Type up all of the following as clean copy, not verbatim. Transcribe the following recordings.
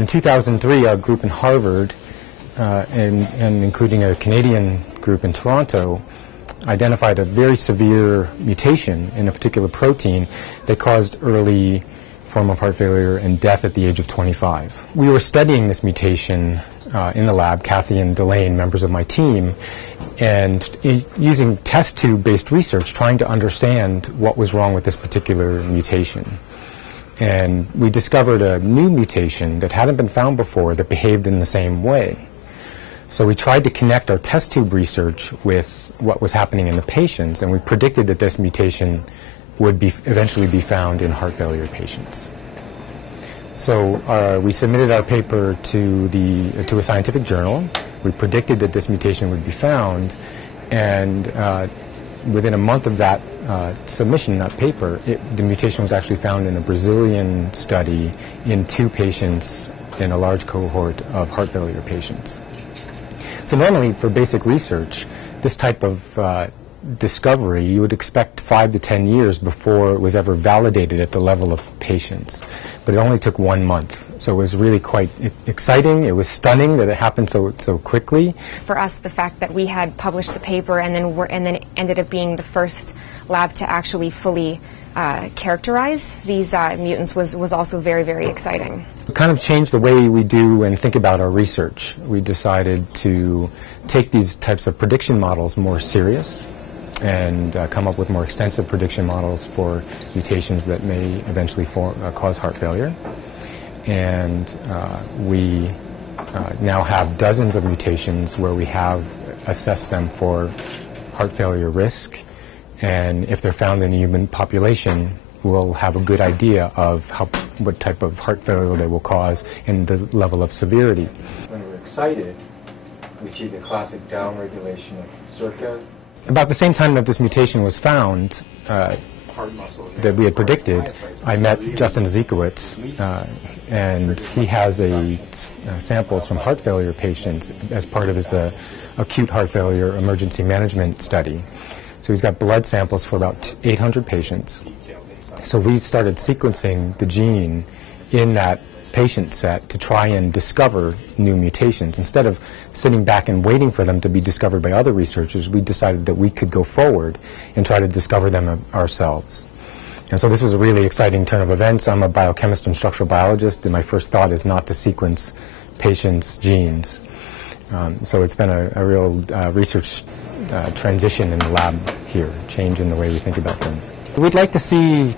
In 2003, a group in Harvard, and including a Canadian group in Toronto, identified a very severe mutation in a particular protein that caused early form of heart failure and death at the age of 25. We were studying this mutation in the lab, Kathy and Delane, members of my team, and using test tube-based research, trying to understand what was wrong with this particular mutation. And we discovered a new mutation that hadn't been found before that behaved in the same way. So we tried to connect our test tube research with what was happening in the patients, and we predicted that this mutation would eventually be found in heart failure patients. So we submitted our paper to a scientific journal. We predicted that this mutation would be found, and within a month of that submission, that paper, the mutation was actually found in a Brazilian study in 2 patients in a large cohort of heart failure patients. So normally for basic research, this type of discovery, you would expect 5 to 10 years before it was ever validated at the level of patients. But it only took 1 month. So it was really quite exciting. It was stunning that it happened so quickly. For us, the fact that we had published the paper and then ended up being the first lab to actually fully characterize these mutants was also very, very exciting. It kind of changed the way we do and think about our research. We decided to take these types of prediction models more serious and come up with more extensive prediction models for mutations that may eventually cause heart failure. And we now have dozens of mutations where we have assessed them for heart failure risk. And if they're found in a human population, we'll have a good idea of what type of heart failure they will cause and the level of severity. When we're excited, we see the classic downregulation of circa. About the same time that this mutation was found, that we had predicted, I met Justin Zikowitz, and he has samples from heart failure patients as part of his acute heart failure emergency management study. So he's got blood samples for about 800 patients. So we started sequencing the gene in that patient set to try and discover new mutations. Instead of sitting back and waiting for them to be discovered by other researchers, we decided that we could go forward and try to discover them ourselves. And so this was a really exciting turn of events. I'm a biochemist and structural biologist, and my first thought is not to sequence patients' genes. So it's been a real research transition in the lab here, change in the way we think about things. We'd like to see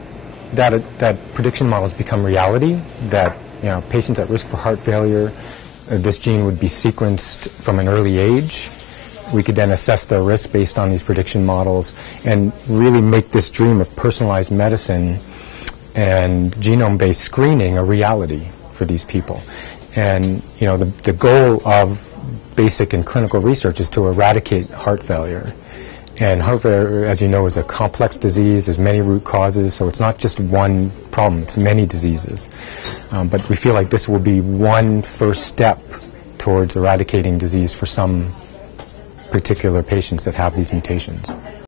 that prediction models become reality, that patients at risk for heart failure, this gene would be sequenced from an early age. We could then assess their risk based on these prediction models and really make this dream of personalized medicine and genome-based screening a reality for these people. And the goal of basic and clinical research is to eradicate heart failure. And heart failure, as you know, is a complex disease. There's many root causes, so it's not just one problem, it's many diseases. But we feel like this will be one first step towards eradicating disease for some particular patients that have these mutations.